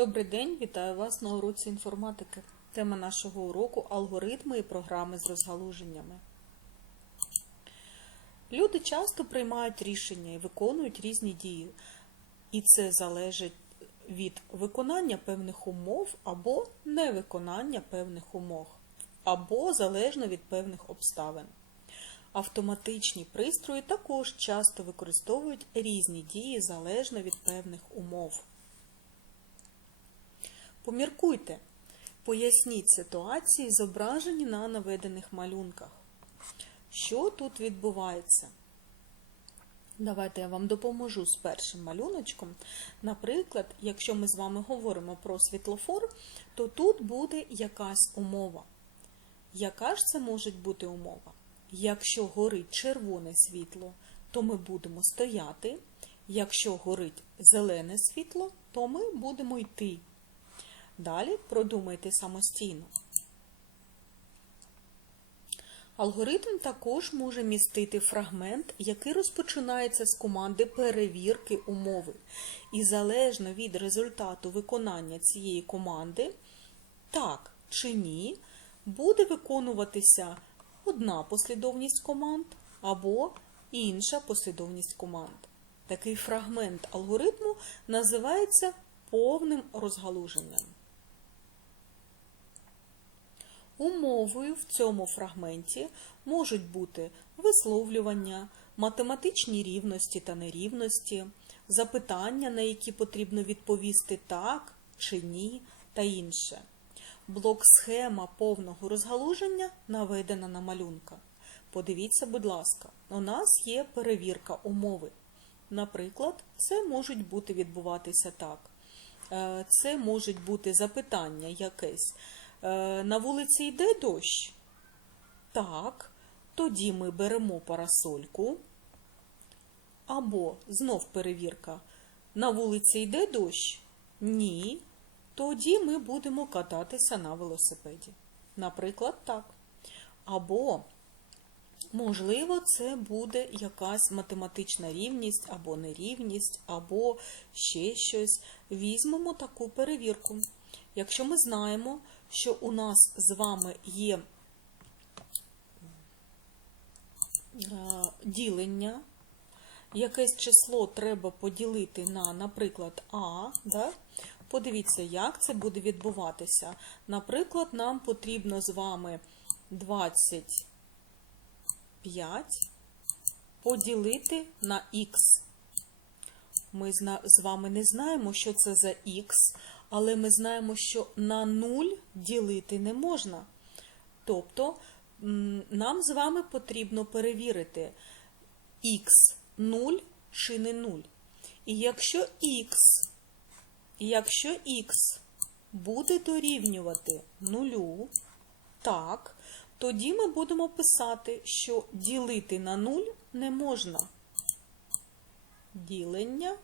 Добрий день, вітаю вас на уроці інформатики. Тема нашого уроку алгоритми і програми з розгалуженнями. Люди часто приймають рішення і виконують різні дії, і це залежить від виконання певних умов або невиконання певних умов, або залежно від певних обставин. Автоматичні пристрої також часто використовують різні дії залежно від певних умов. Поміркуйте, поясніть ситуації, зображені на наведених малюнках. Що тут відбувається? Давайте я вам допоможу з першим малюночком. Наприклад, якщо ми з вами говоримо про світлофор, то тут буде якась умова. Яка ж це може бути умова? Якщо горить червоне світло, то ми будемо стояти. Якщо горить зелене світло, то ми будемо йти. Далі продумайте самостійно. Алгоритм також може містити фрагмент, який розпочинається з команди перевірки умови. І залежно від результату виконання цієї команди, так чи ні, буде виконуватися одна послідовність команд або інша послідовність команд. Такий фрагмент алгоритму називається повним розгалуженням. Умовою в цьому фрагменті можуть бути висловлювання, математичні рівності та нерівності, запитання, на які потрібно відповісти так чи ні, та інше. Блок-схема повного розгалуження наведена на малюнках. Подивіться, будь ласка, у нас є перевірка умови. Наприклад, це можуть бути відбуватися так. Е, Це можуть бути запитання якесь. Е, На вулиці йде дощ? Так. Тоді ми беремо парасольку. Або знов перевірка. На вулиці йде дощ? Ні. Тоді ми будемо кататися на велосипеді. Наприклад, так. Або, можливо, це буде якась математична рівність, або нерівність, або ще щось. Візьмемо таку перевірку. Якщо ми знаємо, що у нас з вами є е, ділення, якесь число треба поділити на, наприклад, А, да? подивіться, як це буде відбуватися. Наприклад, нам потрібно з вами 25 поділити на х. Ми з вами не знаємо, що це за х, але ми знаємо, що на 0 ділити не можна. Тобто нам з вами потрібно перевірити х 0 чи не 0. І якщо х, якщо х буде дорівнювати 0, так, тоді ми будемо писати, що ділити на 0 не можна. Ділення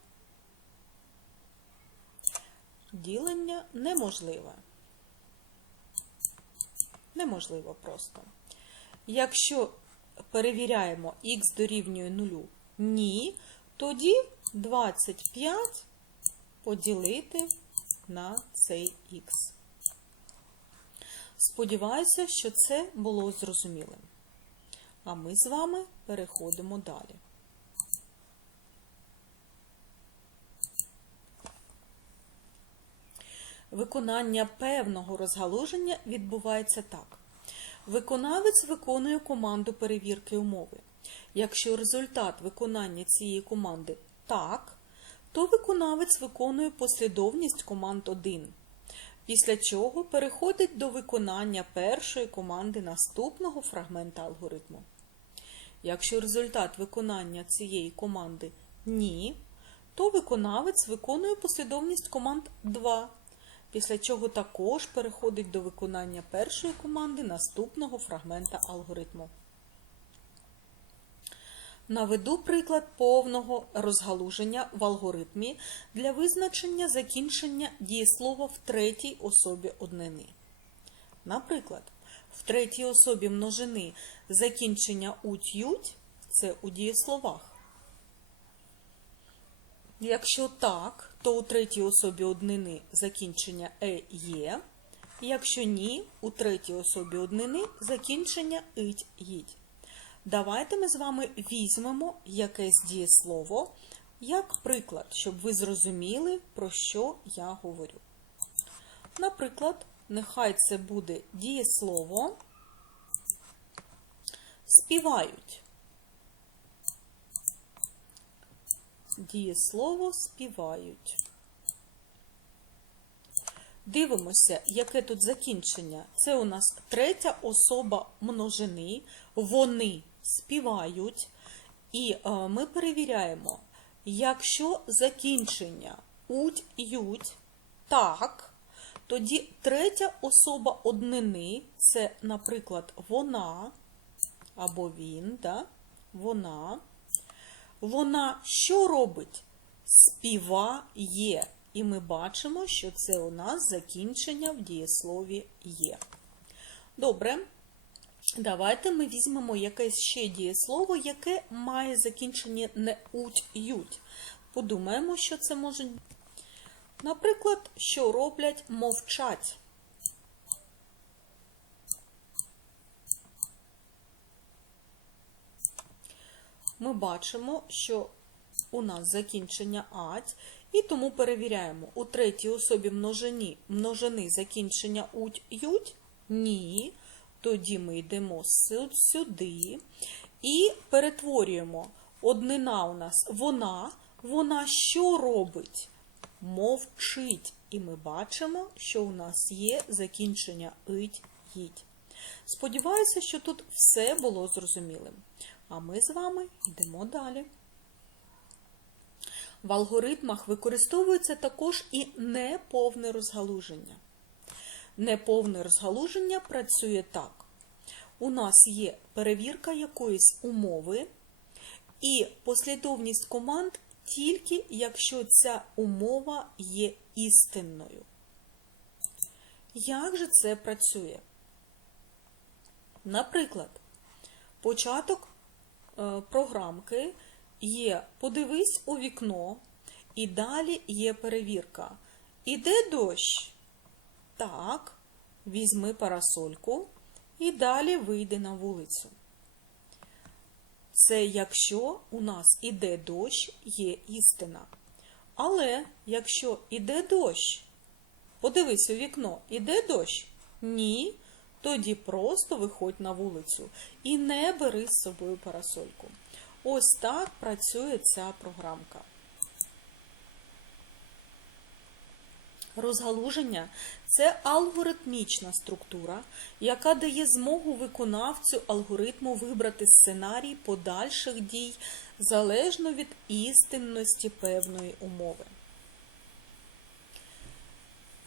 ділення неможливе. Неможливо просто. Якщо перевіряємо х дорівнює 0, ні, тоді 25 поділити на цей х. Сподіваюся, що це було зрозумілим. А ми з вами переходимо далі. Виконання певного розгалуження відбувається так. Виконавець виконує команду перевірки умови. Якщо результат виконання цієї команди так, то виконавець виконує послідовність команд 1, після чого переходить до виконання першої команди наступного фрагмента алгоритму. Якщо результат виконання цієї команди ні, то виконавець виконує послідовність команд 2 після чого також переходить до виконання першої команди наступного фрагмента алгоритму. Наведу приклад повного розгалуження в алгоритмі для визначення закінчення дієслова в третій особі однини. Наприклад, в третій особі множини закінчення уть-ють – це у дієсловах. Якщо так, то у третій особі однини закінчення е є. Якщо ні, у третій особі однини закінчення ить їдь. Давайте ми з вами візьмемо якесь дієслово як приклад, щоб ви зрозуміли, про що я говорю. Наприклад, нехай це буде дієслово співають. Дієслово співають. Дивимося, яке тут закінчення. Це у нас третя особа множини. Вони співають. І е, ми перевіряємо, якщо закінчення уть ють так, тоді третя особа однини це, наприклад, вона або він, да? вона. Вона що робить? Співає. І ми бачимо, що це у нас закінчення в дієслові є. Добре. Давайте ми візьмемо якесь ще дієслово, яке має закінчення не уть-ють. Подумаємо, що це може. Наприклад, що роблять мовчать. Ми бачимо, що у нас закінчення ать, і тому перевіряємо, у третій особі множині, множини закінчення уть-ють? Ні. Тоді ми йдемо сюди і перетворюємо. Однина у нас вона, вона що робить? Мовчить. І ми бачимо, що у нас є закінчення ить їдь. Сподіваюся, що тут все було зрозумілим. А ми з вами йдемо далі. В алгоритмах використовується також і неповне розгалуження. Неповне розгалуження працює так. У нас є перевірка якоїсь умови і послідовність команд тільки якщо ця умова є істинною. Як же це працює? Наприклад, початок програмки є подивись у вікно, і далі є перевірка. Іде дощ? Так, візьми парасольку і далі вийди на вулицю. Це якщо у нас іде дощ, є істина. Але якщо іде дощ, подивись у вікно, іде дощ? Ні. Тоді просто виходь на вулицю і не бери з собою парасольку. Ось так працює ця програмка. Розгалуження це алгоритмічна структура, яка дає змогу виконавцю алгоритму вибрати сценарій подальших дій залежно від істинності певної умови.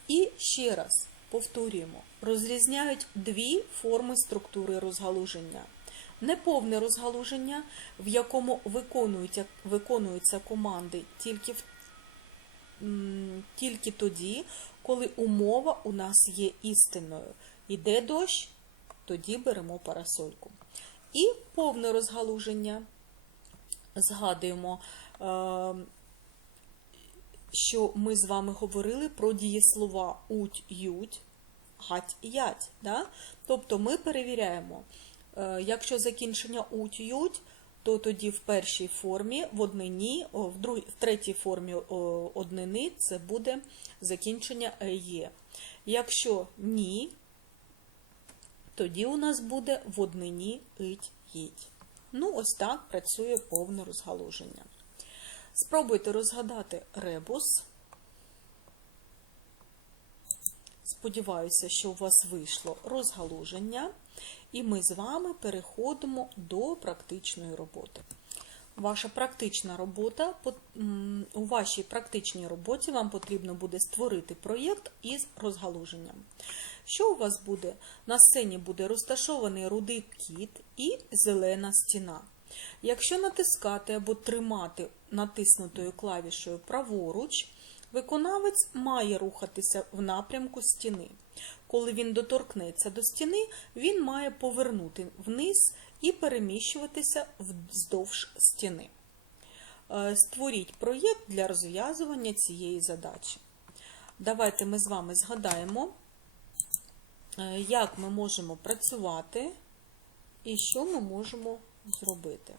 І ще раз повторюємо, розрізняють дві форми структури розгалуження. Неповне розгалуження, в якому виконуються, виконуються команди тільки в тільки тоді, коли умова у нас є істинною. Іде дощ, тоді беремо парасольку. І повне розгалуження. Згадуємо, що ми з вами говорили про дієслова уть-ють, гать-ять. Да? Тобто ми перевіряємо, якщо закінчення уть-ють, то тоді в першій формі в однині, в другій, в третій формі однини це буде закінчення є. Якщо ні, тоді у нас буде в однині ить їдь. Ну, ось так працює повне розгалуження. Спробуйте розгадати ребус. Сподіваюся, що у вас вийшло розгалуження. І ми з вами переходимо до практичної роботи. Ваша практична робота, у вашій практичній роботі вам потрібно буде створити проєкт із розгалуженням. Що у вас буде? На сцені буде розташований рудий кіт і зелена стіна. Якщо натискати або тримати натиснутою клавішою праворуч, виконавець має рухатися в напрямку стіни. Коли він доторкнеться до стіни, він має повернути вниз і переміщуватися вздовж стіни. е, створіть проєкт для розв'язування цієї задачі. Давайте ми з вами згадаємо, е, як ми можемо працювати і що ми можемо зробити.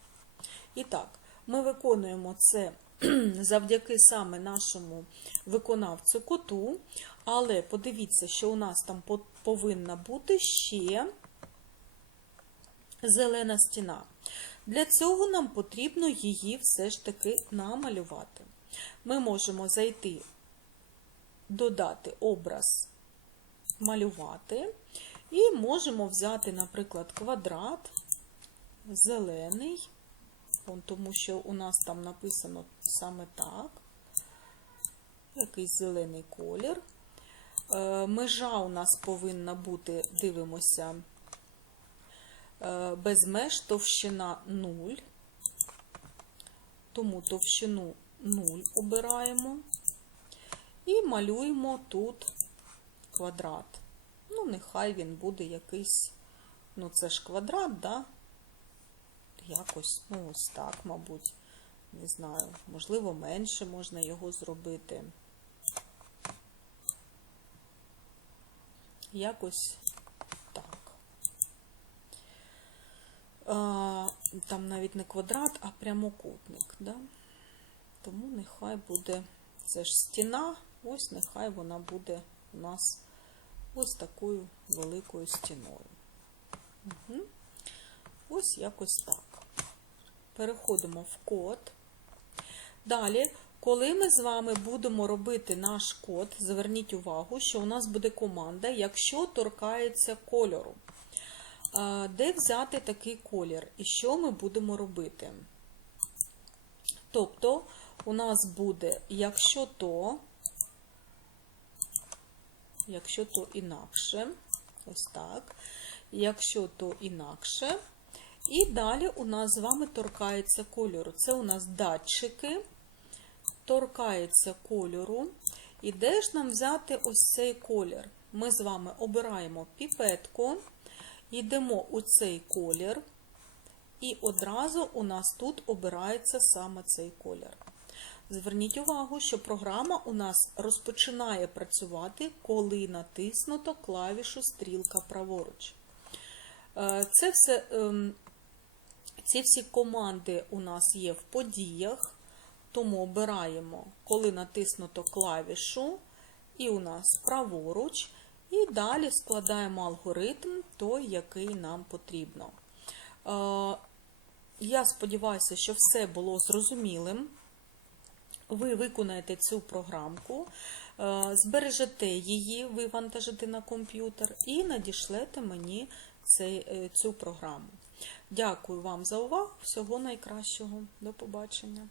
І так, ми виконуємо це завдяки саме нашому виконавцю коту, але подивіться, що у нас там повинна бути ще зелена стіна. Для цього нам потрібно її все ж таки намалювати. Ми можемо зайти, додати образ, малювати, і можемо взяти, наприклад, квадрат, зелений, он, тому що у нас там написано саме так, якийсь зелений колір. Е, Межа у нас повинна бути, дивимося, е, без меж товщина 0, тому товщину 0 обираємо і малюємо тут квадрат. Ну, нехай він буде якийсь, ну це ж квадрат, да? Якось, ну, ось так, мабуть, не знаю, можливо, менше можна його зробити. Якось так. Там навіть не квадрат, а прямокутник, да? Тому нехай буде, це ж стіна, ось нехай вона буде у нас ось такою великою стіною. Угу. Ось якось так. Переходимо в код. Далі, коли ми з вами будемо робити наш код, зверніть увагу, що у нас буде команда, якщо торкається кольору. Де взяти такий колір і що ми будемо робити? Тобто, у нас буде, якщо то, якщо то інакше, ось так, якщо то інакше. І далі у нас з вами торкається кольору. Це у нас датчики, торкається кольору. І де ж нам взяти ось цей колір? Ми з вами обираємо піпетку, йдемо у цей колір, і одразу у нас тут обирається саме цей колір. Зверніть увагу, що програма у нас розпочинає працювати, коли натиснуто клавішу стрілка праворуч. Е, Це все, ем, ці всі команди у нас є в подіях, тому обираємо, коли натиснуто клавішу, і у нас праворуч, і далі складаємо алгоритм той, який нам потрібно. Е, Я сподіваюся, що все було зрозумілим. Ви виконаєте цю програмку, е, збережете її, вивантажите на комп'ютер і надішлете мені е, цю програму. Дякую вам за увагу. Всього найкращого. До побачення.